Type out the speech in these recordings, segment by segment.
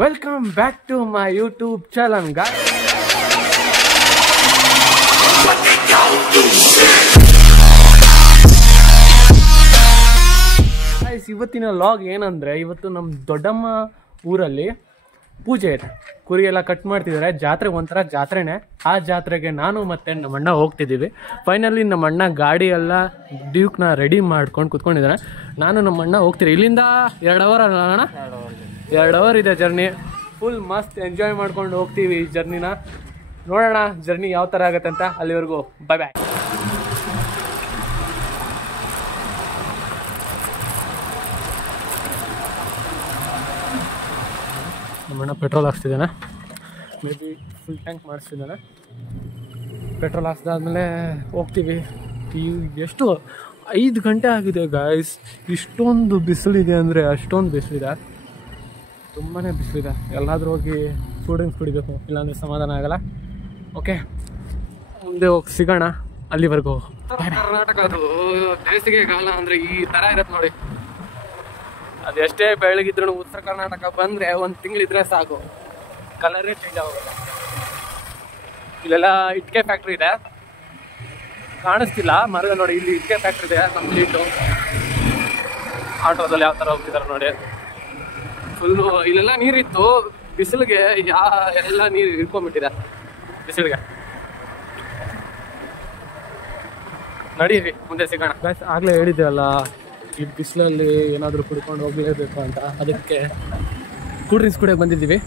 Welcome back to my YouTube channel, guys. ಇವತ್ತಿನ log ಏನಂದ್ರೆ, ಇವತ್ತು ನಮ್ಮ ದೊಡ್ಡಮ್ಮ ಊರಲ್ಲಿ ಪೂಜೆ ಇದೆ. ಕುರಿ ಎಲ್ಲ ಕಟ್ ಮಾಡ್ತಿದ್ದಾರೆ. ಜಾತ್ರೆ ಒಂಥರ ಜಾತ್ರೆನೇ. ಆ ಜಾತ್ರೆಗೆ ನಾನು ಮತ್ತೆ ನಮ್ಮ ಅಣ್ಣ ಹೋಗ್ತಿದ್ದೀವಿ. ಫೈನಲಿ ನಮ್ಮ ಅಣ್ಣ ಗಾಡಿ ಎಲ್ಲ ಡ್ಯೂಕ್ನ ರೆಡಿ ಮಾಡ್ಕೊಂಡು ಕುತ್ಕೊಂಡಿದ್ದಾನೆ. ನಾನು ನಮ್ಮ ಅಣ್ಣ ಹೋಗ್ತೀವಿ. ಇಲ್ಲಿಂದ 2 ಅವರ್ ಅಲ್ಲ ಅಣ್ಣ? 2 ಅವರ್ ಇದೆ ಜರ್ನಿ. ಫುಲ್ ಮಸ್ತ್ ಎಂಜಾಯ್ ಮಾಡ್ಕೊಂಡು ಹೋಗ್ತೀವಿ ಈ ಜರ್ನಿನ. ನೋಡೋಣ ಜರ್ನಿ ಯಾವ ಥರ ಆಗುತ್ತೆ ಅಂತ. ಅಲ್ಲಿವರೆಗೂ ಬಾಯ್ ಬಾಯ್. ನಮ್ಮಣ್ಣ ಪೆಟ್ರೋಲ್ ಹಾಕ್ಸ್ತಿದ್ದಾನೆ. ಮೇ ಬಿ ಫುಲ್ ಟ್ಯಾಂಕ್ ಮಾಡಿಸ್ತಿದ್ದಾನೆ. ಪೆಟ್ರೋಲ್ ಹಾಕ್ಸಿದಾದ್ಮೇಲೆ ಹೋಗ್ತೀವಿ. ಎಷ್ಟು 5 ಗಂಟೆ ಆಗಿದೆ ಗಾಯ್ಸ್. ಇಷ್ಟೊಂದು ಬಿಸಿಲಿದೆ ಅಂದರೆ ಅಷ್ಟೊಂದು ಬಿಸಿಲಿದೆ, ತುಂಬಾ ಬಿಸಿಲಿದೆ. ಎಲ್ಲಾದರೂ ಹೋಗಿ ಕೂಲ್ ಡ್ರಿಂಕ್ಸ್ ಕುಡಿಬೇಕು, ಇಲ್ಲಾಂದರೆ ಸಮಾಧಾನ ಆಗಲ್ಲ. ಓಕೆ, ಮುಂದೆ ಹೋಗಿ ಸಿಗೋಣ. ಅಲ್ಲಿವರೆಗೂ ಕರ್ನಾಟಕದು ಬೇಸಿಗೆ ಕಾಲ ಅಂದರೆ ಈ ಥರ ಇರುತ್ತೆ ನೋಡಿ. ಅದು ಎಷ್ಟೇ ಬೆಳಗಿದ್ರು ಉತ್ತರ ಕರ್ನಾಟಕ ಬಂದರೆ 1 ತಿಂಗಳಿದ್ರೆ ಸಾಕು, ಕಲರೇ ಚೇಂಜ್ ಆಗೋಲ್ಲ. ಇಲ್ಲೆಲ್ಲ ಇಟ್ಟಿಗೆ ಫ್ಯಾಕ್ಟ್ರಿ ಇದೆ, ಕಾಣಿಸ್ತಿಲ್ಲ ಮರದ ನೋಡಿ. ಇಲ್ಲಿ ಇಟ್ಟಿಗೆ ಫ್ಯಾಕ್ಟ್ರಿ ಇದೆ ಕಂಪ್ಲೀಟು. ಆಟೋದಲ್ಲಿ ಯಾವ ಥರ ಹೋಗ್ತಿದ್ದಾರೆ ನೋಡಿ. ಫುಲ್ಲು ಇಲ್ಲೆಲ್ಲ ನೀರಿತ್ತು. ಬಿಸಿಲಿಗೆ ಎಲ್ಲ ನೀರು ಇಟ್ಕೊಂಡ್ಬಿಟ್ಟಿದೆ ಬಿಸಿಲಿಗೆ. ನಡೀರಿ ಮುಂದೆ ಸಿಗೋಣ. ಆಗಲೇ ಹೇಳಿದ್ದೆ ಅಲ್ಲ, ಈ ಬಿಸಿಲಲ್ಲಿ ಏನಾದರೂ ಕುಡ್ಕೊಂಡು ಹೋಗಲೇಬೇಕು ಅಂತ. ಅದಕ್ಕೆ ಕೂಲ್ ಡ್ರಿಂಕ್ಸ್ ಕುಡಿಯೋಕೆ ಬಂದಿದ್ದೀವಿ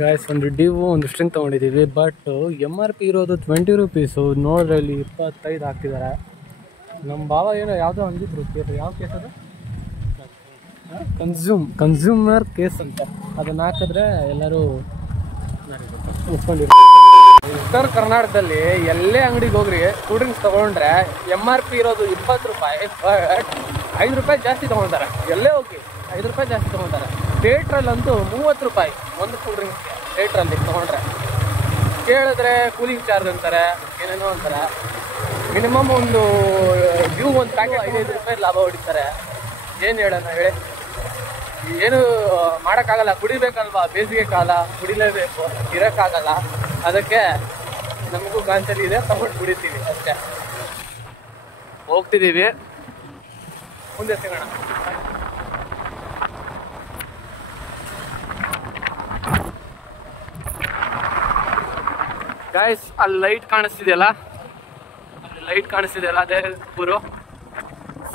ಗಾಯ್ಸ್. ಒಂದು ಡಿವು ಒಂದು ಸ್ಟ್ರಿಂಗ್ ತೊಗೊಂಡಿದ್ದೀವಿ. ಬಟ್ MRP ಇರೋದು 20 ರೂಪೀಸು. ನೋಡ್ರೆ ಇಲ್ಲಿ 25 ಹಾಕ್ತಿದ್ದಾರೆ. ನಮ್ಮ ಬಾವ ಏನೋ ಯಾವುದೋ ಅಂದಿದ್ರು ಕೇಸ್. ಯಾವ ಕೇಸ್ ಅದು? ಕನ್ಸ್ಯೂಮರ್ ಕೇಸ್ ಅಂತ. ಅದನ್ನು ಹಾಕಿದ್ರೆ ಎಲ್ಲರೂ ಒಪ್ಕೊಂಡಿರ್ತಾರೆ. ಉತ್ತರ ಕರ್ನಾಟಕದಲ್ಲಿ ಎಲ್ಲೇ ಅಂಗಡಿಗೆ ಹೋಗ್ರಿ, ಕೂಲ್ ಡ್ರಿಂಕ್ಸ್ ತೊಗೊಂಡ್ರೆ MRP ಇರೋದು 20 ರೂಪಾಯಿ. ಬಟ್ 5 ರೂಪಾಯಿ ಜಾಸ್ತಿ ತೊಗೊಳ್ತಾರೆ. ಎಲ್ಲೇ ಹೋಗಿ 5 ರೂಪಾಯಿ ಜಾಸ್ತಿ ತೊಗೊಳ್ತಾರೆ. ಥಿಯೇಟ್ರಲ್ಲಂತೂ 30 ರೂಪಾಯಿ ಒಂದು ಕೂಲ್ ಡ್ರಿಂಕ್ಸ್ಗೆ. ಥಿಯೇಟ್ರಲ್ಲಿ ತೊಗೊಂಡ್ರೆ ಕೇಳಿದ್ರೆ ಕೂಲಿಂಗ್ ಚಾರ್ಜ್ ಅಂತಾರೆ, ಏನೇನೋ ಅಂತಾರೆ. ಮಿನಿಮಮ್ ಒಂದು ಪ್ಯಾಕೆಟ್ 5 ರೂಪಾಯಿ ಲಾಭ ಹೊಡಿತಾರೆ. ಏನು ಹೇಳೋಣ ಹೇಳಿ, ಏನು ಮಾಡೋಕ್ಕಾಗಲ್ಲ. ಕುಡಿಬೇಕಲ್ವಾ, ಬೇಸಿಗೆ ಕಾಲ, ಕುಡಿಲೇಬೇಕು, ಇರೋಕ್ಕಾಗಲ್ಲ. ಅದಕ್ಕೆ ನಮಗೂ ಗಾಂಚಲಿ ಇದೆ, ತಗೊಂಡು ಕುಡಿತೀವಿ ಅಷ್ಟೇ. ಹೋಗ್ತಿದ್ದೀವಿ, ಮುಂದೆ ಸಿಗೋಣ. ಗಾಯ್ಸ್, ಅಲ್ಲಿ ಲೈಟ್ ಕಾಣಿಸ್ತಿದೆಯಲ್ಲ, ಅದೇ ಊರು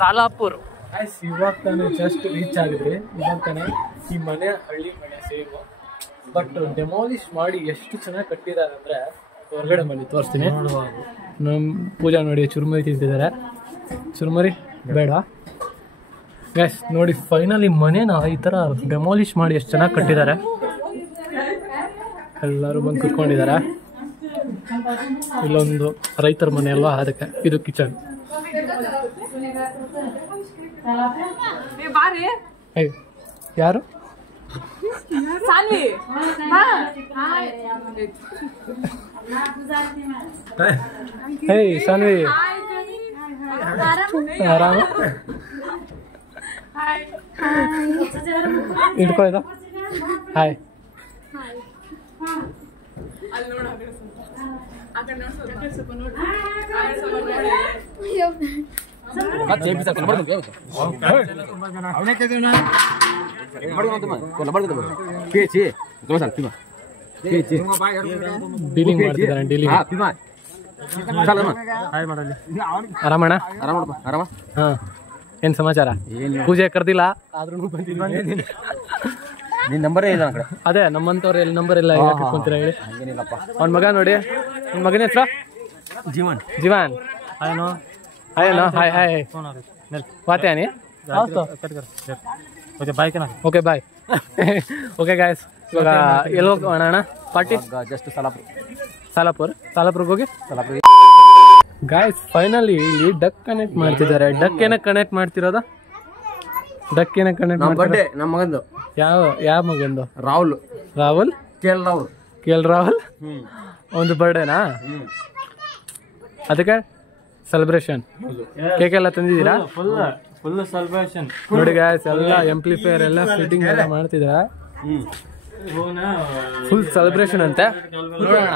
ಸಾಲಾಪುರ್. ಗಾಯ್ಸ್, ಇವಾಗ ತಾನೇ ಜಸ್ಟ್ ರೀಚ್ ಆಗಿದ್ರಿ. ಇವಾಗ ತಾನೇ ಈ ಮನೆ ಹಳ್ಳಿ ಮನೆ ಸೇಮ್. ಬಟ್ ಡೆಮಾಲಿಷ್ ಮಾಡಿ ಎಷ್ಟು ಚೆನ್ನಾಗಿ ಕಟ್ಟಿದ್ದಾರೆ ಅಂದರೆ, ಹೊರಗಡೆ ಮನೆ ತೋರಿಸ್ತೀನಿ. ನಮ್ಮ ಪೂಜಾ ನೋಡಿ ಚುರುಮುರಿ ತಿಂತಿದ್ದಾರೆ. ಚುರುಮುರಿ ಬೇಡ ಗಾಯ್ಸ್. ನೋಡಿ ಫೈನಲಿ ಮನೇನ ಈ ಥರ ಡೆಮಾಲಿಷ್ ಮಾಡಿ ಎಷ್ಟು ಚೆನ್ನಾಗಿ ಕಟ್ಟಿದ್ದಾರೆ. ಎಲ್ಲರೂ ಬಂದು ಕುತ್ಕೊಂಡಿದ್ದಾರೆ. ಇಲ್ಲೊಂದು ರೈತರ ಮನೆ ಅಲ್ವಾ, ಅದಕ್ಕೆ ಇದು ಕಿಚನ್. ಯಾರು? ಹೇ ಸಾನ್ವಿ, ಆರಾಮ? ಇಟ್ಕೋ ಇದು. ಹಾಯ್. ಡೀಲಿಂಗ್ ಮಾಡ್ತಿದ್ದಾನೆ. ಡೀಲಿಂಗ್ ಆರಾಮಣ್ಣ? ಆರಾಮ. ಹಾಂ, ಏನು ಸಮಾಚಾರ? ಪೂಜೆ ಕರೆದಿಲ್ಲ ಆದ್ರೂ ಬಂದಿದ್ದೀನಿ. ನಿನ್ನ ನಂಬರೇ ಇಲ್ಲ ಕಡೆ. ಅದೇ ನಮ್ಮಂತವ್ರು ಎಲ್ಲಿ ನಂಬರ್ ಇಲ್ಲ ಇಟ್ಕೊಂತೀರ ಹೇಳಿ. ಅವ್ನ ಮಗ ನೋಡಿ, ನನ್ನ ಮಗನ ಹೆಸರು ಜೀವನ್. ಆಯನೋ ಹಾಯ್ ಹಾಯ್ ಬಾತೆ ಆನಿ. Okay bye. ಓಕೆ ಗಾಯ್ಸ್, ಇವಾಗ ಎಲ್ಲಿ ಹೋಗೋಣ ಅಣ್ಣ? ಪಾರ್ಟಿ ಜಸ್ಟ್ ಸಾಲಾಪುರ್ಗೆ ಹೋಗಿ ಗಾಯ್ಸ್. ಫೈನಲಿ ಇಲ್ಲಿ ಡಕ್ ಕನೆಕ್ಟ್ ಮಾಡ್ತಿದ್ದಾರೆ. ಡಕ್ ಏನಕ್ಕೆ ಕನೆಕ್ಟ್ ಮಾಡ್ತಿರೋದು? ಡಕ್ ಏನಕ್ಕೆ ಕನೆಕ್ಟ್ ಮಾಡ್ತಾರೆ? ನಮ್ಮ ಮಗಂದು. ಯಾವ ಮಗಂದು? ರಾಹುಲ್ ಕೇಲ್ ರಾಹುಲ್ ಒಂದು ಬರ್ಡೇನಾ? ಅದಕ್ಕೆ ಸೆಲೆಬ್ರೇಷನ್ ಕೇಕ್ ಎಲ್ಲ ತಂದಿದ್ದೀರಾ? ಫುಲ್ ಸೆಲೆಬ್ರೇಷನ್ ನೋಡಿ ಗಾಯ್ಸ್ ಎಲ್ಲ ಎಂಪ್ಲಿಫೈಯರ್ ಎಲ್ಲ ಫಿಟ್ಟಿಂಗ್ ಎಲ್ಲ ಮಾಡ್ತಿದ್ರ ಫುಲ್ ಸೆಲೆಬ್ರೇಷನ್ ಅಂತೆ ನೋಡೋಣ.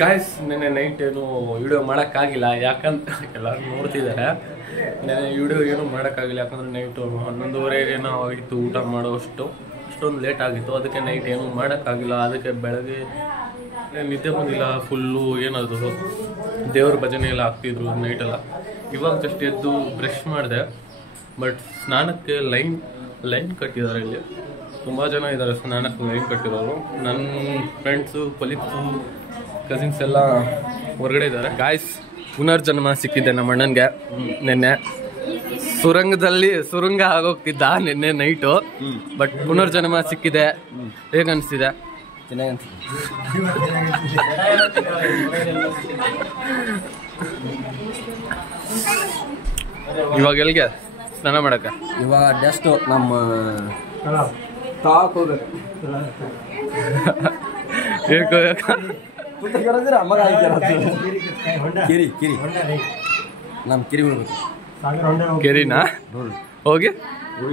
ಗಾಯ್ಸ್ ನೆನ್ನೆ ನೈಟ್ ಏನು ವಿಡಿಯೋ ಮಾಡೋಕ್ಕಾಗಿಲ್ಲ, ಯಾಕಂತ ಎಲ್ಲರೂ ನೋಡ್ತಿದ್ದಾರೆ. ನೆನ್ನೆ ವಿಡಿಯೋ ಏನೂ ಮಾಡೋಕ್ಕಾಗಿಲ್ಲ, ಯಾಕಂದರೆ ನೈಟು 11:30 ಏನೋ ಆಗಿತ್ತು ಊಟ ಮಾಡೋಷ್ಟು, ಅಷ್ಟೊಂದು ಲೇಟ್ ಆಗಿತ್ತು. ಅದಕ್ಕೆ ನೈಟ್ ಏನೂ ಮಾಡೋಕ್ಕಾಗಿಲ್ಲ. ಅದಕ್ಕೆ ಬೆಳಗ್ಗೆ ನಿದ್ದೆ ಬಂದಿಲ್ಲ, ಫುಲ್ಲು ಏನದು ದೇವ್ರ ಭಜನೆ ಎಲ್ಲ ಆಗ್ತಿದ್ರು ನೈಟೆಲ್ಲ. ಇವಾಗ ಜಸ್ಟ್ ಎದ್ದು ಬ್ರಷ್ ಮಾಡಿದೆ. ಬಟ್ ಸ್ನಾನಕ್ಕೆ ಲೈನ್ ಕಟ್ಟಿದ್ದಾರೆ. ಇಲ್ಲಿ ತುಂಬ ಜನ ಇದ್ದಾರೆ ಸ್ನಾನಕ್ಕೆ ಲೈನ್ ಕಟ್ಟಿರೋರು. ನನ್ನ ಫ್ರೆಂಡ್ಸು, ಕೊಲೀಗ್ಸು, ಕಸಿನ್ಸ್ ಎಲ್ಲ ಹೊರಗಡೆ ಇದ್ದಾರೆ. ಗಾಯ್ಸ್ ಪುನರ್ಜನ್ಮ ಸಿಕ್ಕಿದ್ದೆ ನಮ್ಮ ಅಣ್ಣನಿಗೆ ನಿನ್ನೆ. ಸುರಂಗ ಆಗೋಗ್ತಿದ್ದ ನಿನ್ನೆ ನೈಟು, ಬಟ್ ಪುನರ್ಜನ್ಮ ಸಿಕ್ಕಿದೆ. ಹೇಗನ್ನಿಸ್ತಿದೆ? ಚೆನ್ನಾಗಿ ಇವಾಗ ಎಲ್ಲಿಗೆ ಸ್ನಾನ ಮಾಡಕ್ಕೆ? ಇವಾಗ ಜಸ್ಟ್ ನಮ್ಮ ತಾಕ್ ಹೋಗ್ಬೇಕು. ಕಿರಿ ನಮ್ಮ ಕಿರಿ ಬಿಡ್ಬೇಕು. ಕೆರಿನಾ? ಹೋಗಿ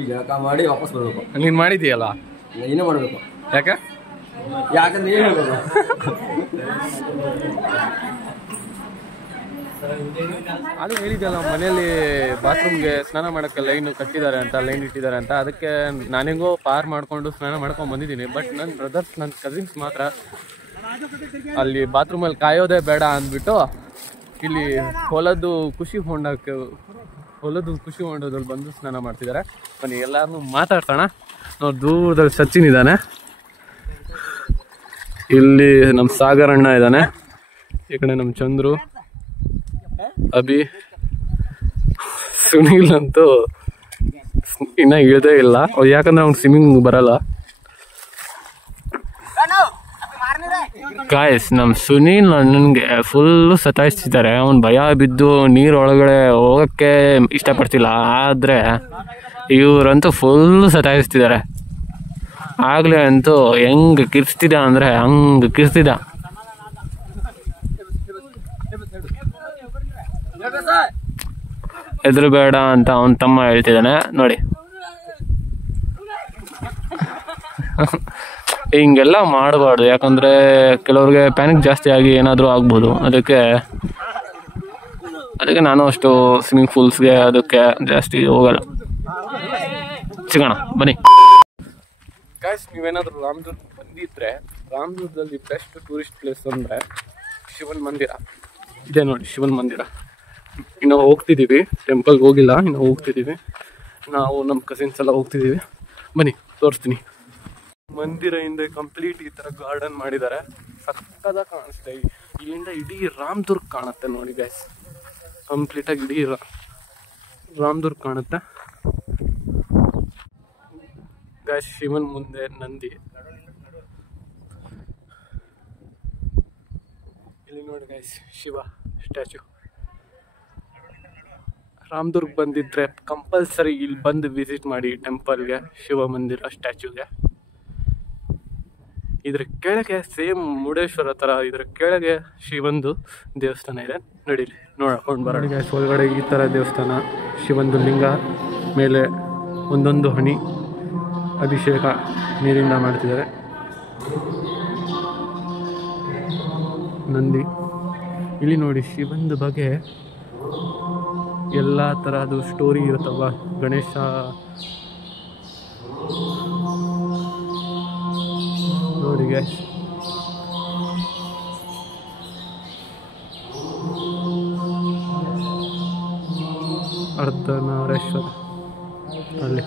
ಜಳಕ ಮಾಡಿ ವಾಪಸ್ ಬರ್ಬೇಕು. ನೀನು ಮಾಡಿದೀಯಲ್ಲ? ಇನ್ನೂ ಮಾಡಬೇಕು. ಯಾಕಂದ್ರೆ ಏನು ಹೇಳ್ಬೇಕು? ಅದು ಹೇಳಿದ್ದಲ್ಲ ಮನೇಲಿ ಬಾತ್ರೂಮ್ಗೆ ಸ್ನಾನ ಮಾಡೋಕ್ಕೆ ಲೈನ್ ಕಟ್ಟಿದ್ದಾರೆ ಅಂತ, ಲೈನ್ ಇಟ್ಟಿದ್ದಾರೆ ಅಂತ. ಅದಕ್ಕೆ ನಾನೆಂಗೋ ಪಾರ್ ಮಾಡಿಕೊಂಡು ಸ್ನಾನ ಮಾಡ್ಕೊಂಡು ಬಂದಿದ್ದೀನಿ. ಬಟ್ ನನ್ನ ಬ್ರದರ್ಸ್, ನನ್ನ ಕಸಿನ್ಸ್ ಮಾತ್ರ ಅಲ್ಲಿ ಬಾತ್ರೂಮಲ್ಲಿ ಕಾಯೋದೇ ಬೇಡ ಅಂದ್ಬಿಟ್ಟು ಇಲ್ಲಿ ಹೊಲದ್ದು ಖುಷಿ ಹೊಂಡದಲ್ಲಿ ಬಂದು ಸ್ನಾನ ಮಾಡ್ತಿದ್ದಾರೆ. ಬನ್ನಿ ಎಲ್ಲಾರನ್ನೂ ಮಾತಾಡ್ಸೋಣ. ನಾವು ದೂರದಲ್ಲಿ ಸಚಿನ್ ಇದ್ದಾನೆ, ಇಲ್ಲಿ ನಮ್ಮ ಸಾಗರ್ ಅಣ್ಣ ಇದ್ದಾನೆ, ಈ ಕಡೆ ನಮ್ಮ ಚಂದ್ರು, ಅಭಿ, ಸುನೀಲ್ ಅಂತೂ ಇನ್ನ ಇಳದೇ ಇಲ್ಲ, ಯಾಕಂದ್ರೆ ಅವ್ನು ಸ್ವಿಮ್ಮಿಂಗ್ ಬರಲ್ಲ. ಗಾಯ್ಸ್ ನಮ್ಮ ಸುನೀಲ್ ಅಣ್ಣನ್ಗೆ ಫುಲ್ಲು ಸತಾಯಿಸ್ತಿದ್ದಾರೆ. ಅವ್ನು ಭಯ ಬಿದ್ದು ನೀರೊಳಗಡೆ ಹೋಗೋಕ್ಕೆ ಇಷ್ಟಪಡ್ತಿಲ್ಲ. ಆದರೆ ಇವರಂತೂ ಫುಲ್ಲು ಸತಾಯಿಸ್ತಿದ್ದಾರೆ. ಆಗಲೇ ಅಂತೂ ಹೆಂಗೆ ಕಿರ್ಸ್ತಿದ್ದ ಅಂದರೆ ಹಂಗೆ ಕಿರ್ಸ್ತಿದ್ದ. ಎದುರು ಬೇಡ ಅಂತ ಅವನ ತಮ್ಮ ಹೇಳ್ತಿದ್ದಾನೆ ನೋಡಿ. ಹಿಂಗೆಲ್ಲ ಮಾಡಬಾರ್ದು, ಯಾಕಂದರೆ ಕೆಲವ್ರಿಗೆ ಪ್ಯಾನಿಕ್ ಜಾಸ್ತಿ ಆಗಿ ಏನಾದರೂ ಆಗ್ಬೋದು. ಅದಕ್ಕೆ ನಾನು ಅಷ್ಟು ಸ್ವಿಮ್ಮಿಂಗ್ ಪೂಲ್ಸ್ಗೆ ಅದಕ್ಕೆ ಜಾಸ್ತಿ ಹೋಗಲ್ಲ. ಸಿಗೋಣ ಬನ್ನಿ. ಗಾಯ್ಸ್ ನೀವೇನಾದರೂ ರಾಮದುರ್ಗ ಬಂದಿದ್ರೆ, ರಾಮದುರ್ಗದಲ್ಲಿ ಬೆಸ್ಟ್ ಟೂರಿಸ್ಟ್ ಪ್ಲೇಸ್ ಅಂದರೆ ಶಿವನ ಮಂದಿರ ಇದೆ ನೋಡಿ. ಶಿವನ ಮಂದಿರ ಇನ್ನು ಹೋಗ್ತಿದ್ದೀವಿ, ಟೆಂಪಲ್ಗೆ ಹೋಗಿಲ್ಲ, ಇನ್ನು ಹೋಗ್ತಿದ್ದೀವಿ ನಾವು, ನಮ್ಮ ಕಸಿನ್ಸ್ ಎಲ್ಲ ಹೋಗ್ತಿದ್ದೀವಿ. ಬನ್ನಿ ತೋರಿಸ್ತೀನಿ. ಮಂದಿರ ಹಿಂದೆ ಕಂಪ್ಲೀಟ್ ಈ ಥರ ಗಾರ್ಡನ್ ಮಾಡಿದ್ದಾರೆ, ಸಕ್ಕತ್ತಾಗಿ ಕಾಣಿಸ್ತೆ. ಇಲ್ಲಿಂದ ಇಡೀ ರಾಮದುರ್ಗ ಕಾಣುತ್ತೆ ನೋಡಿ ಗೈಸ್. ಕಂಪ್ಲೀಟಾಗಿ ಇಡೀ ರಾಮದುರ್ಗ ಕಾಣುತ್ತೆ ಗೈಸ್. ಶಿವನ್ ಮುಂದೆ ನಂದಿ, ಇಲ್ಲಿ ನೋಡಿ ಗೈಸ್ ಶಿವ ಸ್ಟ್ಯಾಚು. ರಾಮದುರ್ಗ ಬಂದಿದ್ರೆ ಕಂಪಲ್ಸರಿ ಇಲ್ಲಿ ಬಂದು ವಿಸಿಟ್ ಮಾಡಿ ಟೆಂಪಲ್ಗೆ, ಶಿವ ಮಂದಿರ ಸ್ಟ್ಯಾಚುಗೆ. ಇದ್ರ ಕೆಳಗೆ ಸೇಮ್ ಮುರುಡೇಶ್ವರ ಥರ ಇದ್ರ ಕೆಳಗೆ ಶಿವಂದು ದೇವಸ್ಥಾನ ಇದೆ. ನಡೀಲಿ ನೋಡ್ಕೊಂಡು ಬರೋಣ ಗೈಸ್. ಒಳಗಡೆ ಈ ಥರ ದೇವಸ್ಥಾನ, ಶಿವಂದು ಲಿಂಗ, ಮೇಲೆ ಒಂದೊಂದು ಹನಿ ಅಭಿಷೇಕ ನೀರಿಂದ ಮಾಡ್ತಿದ್ದಾರೆ. ನಂದಿ ಇಲ್ಲಿ ನೋಡಿ. ಶಿವಂದು ಬಗ್ಗೆ ಎಲ್ಲ ಥರದ್ದು ಸ್ಟೋರಿ ಇರುತ್ತಲ್ವ. ಗಣೇಶ ನೋಡಿ ಗೈಸ್, ಅರ್ಧನಾರೇಶ್ವರ ಅಲ್ಲಿ.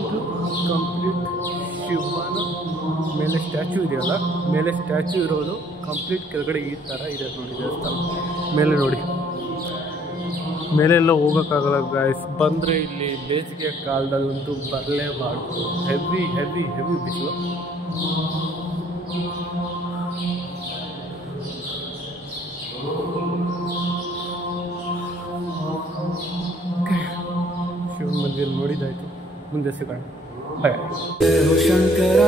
ಇದು ಕಂಪ್ಲೀಟ್ ಶಿವನ ಮೇಲೆ ಸ್ಟ್ಯಾಚು ಇದೆಯಲ್ಲ, ಮೇಲೆ ಸ್ಟ್ಯಾಚು ಇರೋದು ಕಂಪ್ಲೀಟ್ ಕೆಳಗಡೆ ಈ ಥರ ಇದೆ ನೋಡಿ ದೇವಸ್ಥಾನ. ಮೇಲೆ ನೋಡಿ, ಮೇಲೆಲ್ಲ ಹೋಗೋಕ್ಕಾಗಲ್ಲ ಗಾಯ್ಸ್. ಬಂದರೆ ಇಲ್ಲಿ ಬೇಸಿಗೆ ಕಾಲದಲ್ಲಂತೂ ಬರಲೇಬಾರ್ದು. ಹೆವಿ ಹೆವಿ ಹೆವಿ ಬಿಸಿಲು. ಇಲ್ಲಿ ನೋಡಿದ್ದಾಯಿತು, ಮುಂದೆ ಸಿಗೋಣ. ಬಾಯ್. ಶಂಕರ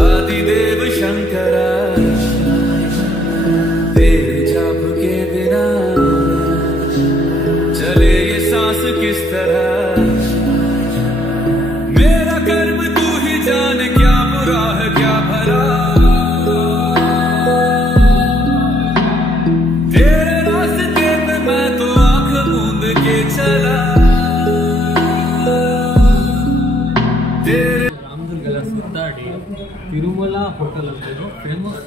आदिदेव शंकर तेरे जाप के बिना चले ये सांस किस तरह मेरा कर्म तू ही जाने क्या बुरा है क्या भला तेरे रास्ते पे मैं तो आंख मूंद के चला तेरे ರಾಮದುರ್ಗೆಲ್ಲ ಸುತ್ತಾಡಿ ತಿರುಮಲ ಹೋಟೆಲ್ ಅಂತ ಫೇಮಸ್,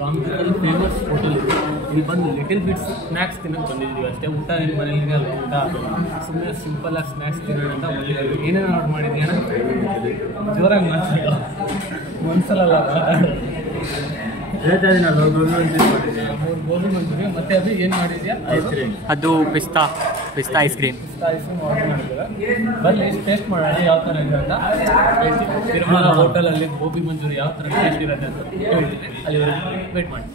ರಾಮದುರ್ಗದಲ್ಲಿ ಫೇಮಸ್ ಹೋಟೆಲ್ ಇದೆ. ಇಲ್ಲಿ ಬಂದು ಲಿಟಲ್ ಬಿಟ್ಸ್ ಸ್ನ್ಯಾಕ್ಸ್ ತಿನ್ನೋಕೆ ಬಂದಿದ್ದೀವಿ ಅಷ್ಟೇ. ಊಟ ಏನು ಮನೇಲಿ ಅಲ್ಲ, ಊಟ ಸುಮ್ಮನೆ ಸಿಂಪಲಾಗಿ ಸ್ನ್ಯಾಕ್ಸ್ ತಿನ್ನೋಣ ಅಂತ ಬಂದಿದ್ದೀವಿ. ಏನೇನು ಆರ್ಡರ್ ಮಾಡಿದ್ಯಾ? ಜೋರಾಗಿ ಮಾತಾಡೋ, ಒಂದ್ಸಲ ಹೇಳ್ತಾ ಇದ್ದೀನಿ. ನಾನು 3 ಗೋಬಿ ಮಂಚೂರಿ ಮತ್ತೆ ಅದು ಏನು ಮಾಡಿದ್ಯಾ? Ice cream. ಅದು ಪಿಸ್ತಾ ice cream. Ice cream order ಮಾಡಿದ್ರೆ ಬನ್ನಿ ಟೇಸ್ಟ್ ಮಾಡೋಣ ಯಾವ ಥರ ಇದೆ ಅಂತ ಹೇಳ್ತೀನಿ. ತಿರುಮಲ ಹೋಟೆಲಲ್ಲಿ ಗೋಬಿ ಮಂಚೂರಿ ಯಾವ ಥರ ಟೇಸ್ಟ್ ಇರುತ್ತೆ ಅಂತ ಹೇಳ್ತೀನಿ. ಅಲ್ಲಿವರೆಗೂ ವೇಟ್ ಮಾಡಿ.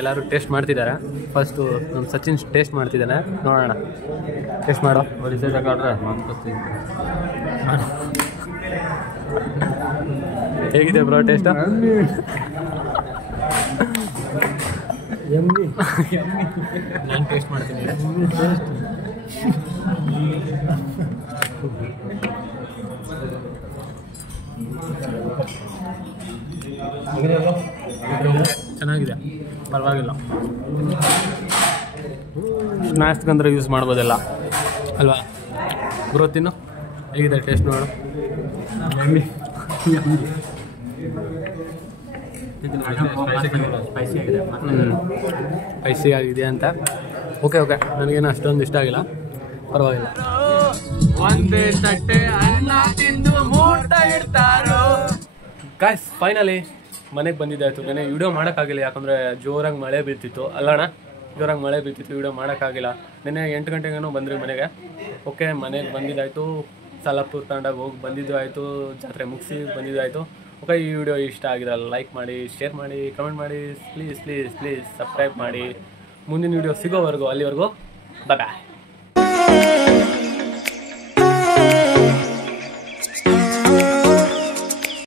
ಎಲ್ಲರೂ ಟೇಸ್ಟ್ ಮಾಡ್ತಿದ್ದಾರೆ. ಫಸ್ಟು ನಮ್ಮ ಸಚಿನ್ ಟೇಸ್ಟ್ ಮಾಡ್ತಿದ್ದಾನೆ, ನೋಡೋಣ. ಟೇಸ್ಟ್ ಮಾಡೋ. ಹೇಗಿದೆ ಬ್ರೋ ಟೇಸ್ಟ್? ನಾನು ಟೇಸ್ಟ್ ಮಾಡ್ತೀನಿ. ಚೆನ್ನಾಗಿದೆ, ಪರವಾಗಿಲ್ಲ. ಸ್ನ್ಯಾಕ್ಸ್ಗಂದ್ರೆ ಯೂಸ್ ಮಾಡ್ಬೋದಲ್ಲ ಅಲ್ವಾ ಬ್ರೋ? ತಿನ್ನು, ಹೇಗಿದೆ ಟೇಸ್ಟ್ ನೋಡು. ಸ್ಪೈಸಿ ಆಗಿದೆ ಅಂತ. ಓಕೆ ನನಗೇನು ಅಷ್ಟೊಂದು ಇಷ್ಟ ಆಗಿಲ್ಲ, ಪರವಾಗಿಲ್ಲ. ಒಂದೇ ತಟ್ಟೆ ಅನ್ನ ತಿಂದು ಮೂಟ ಇಡ್ತಾರೋ. ಗಾಯ್ಸ್ ಫೈನಲಿ ಮನೆಗೆ ಬಂದಿದ್ದಾಯಿತು. ನೆನೆ ವಿಡಿಯೋ ಮಾಡೋಕ್ಕಾಗಿಲ್ಲ, ಯಾಕಂದರೆ ಜೋರಾಗಿ ಮಳೆ ಬೀಳ್ತಿತ್ತು ಅಲ್ಲಣ್ಣ. ಜೋರಾಗಿ ಮಳೆ ಬೀಳ್ತಿತ್ತು, ವಿಡಿಯೋ ಮಾಡೋಕ್ಕಾಗಿಲ್ಲ. ನೆನೆ 8 ಗಂಟೆಗೇನೋ ಬಂದ್ರಿ ಮನೆಗೆ. ಓಕೆ ಮನೆಗೆ ಬಂದಿದ್ದಾಯಿತು, ಸಾಲಾಪುರ ತಾಂಡಾಗ ಹೋಗಿ ಬಂದಿದ್ದು ಆಯಿತು, ಜಾತ್ರೆ ಮುಗಿಸಿ ಬಂದಿದ್ದು ಆಯಿತು. ಓಕೆ, ಈ ವಿಡಿಯೋ ಇಷ್ಟ ಆಗಿರಲ್ಲ ಲೈಕ್ ಮಾಡಿ, ಶೇರ್ ಮಾಡಿ, ಕಮೆಂಟ್ ಮಾಡಿ, ಪ್ಲೀಸ್ ಸಬ್ಸ್ಕ್ರೈಬ್ ಮಾಡಿ. ಮುಂದಿನ ವಿಡಿಯೋ ಸಿಗೋವರೆಗೂ, ಅಲ್ಲಿವರೆಗೂ ಬಾಯ್.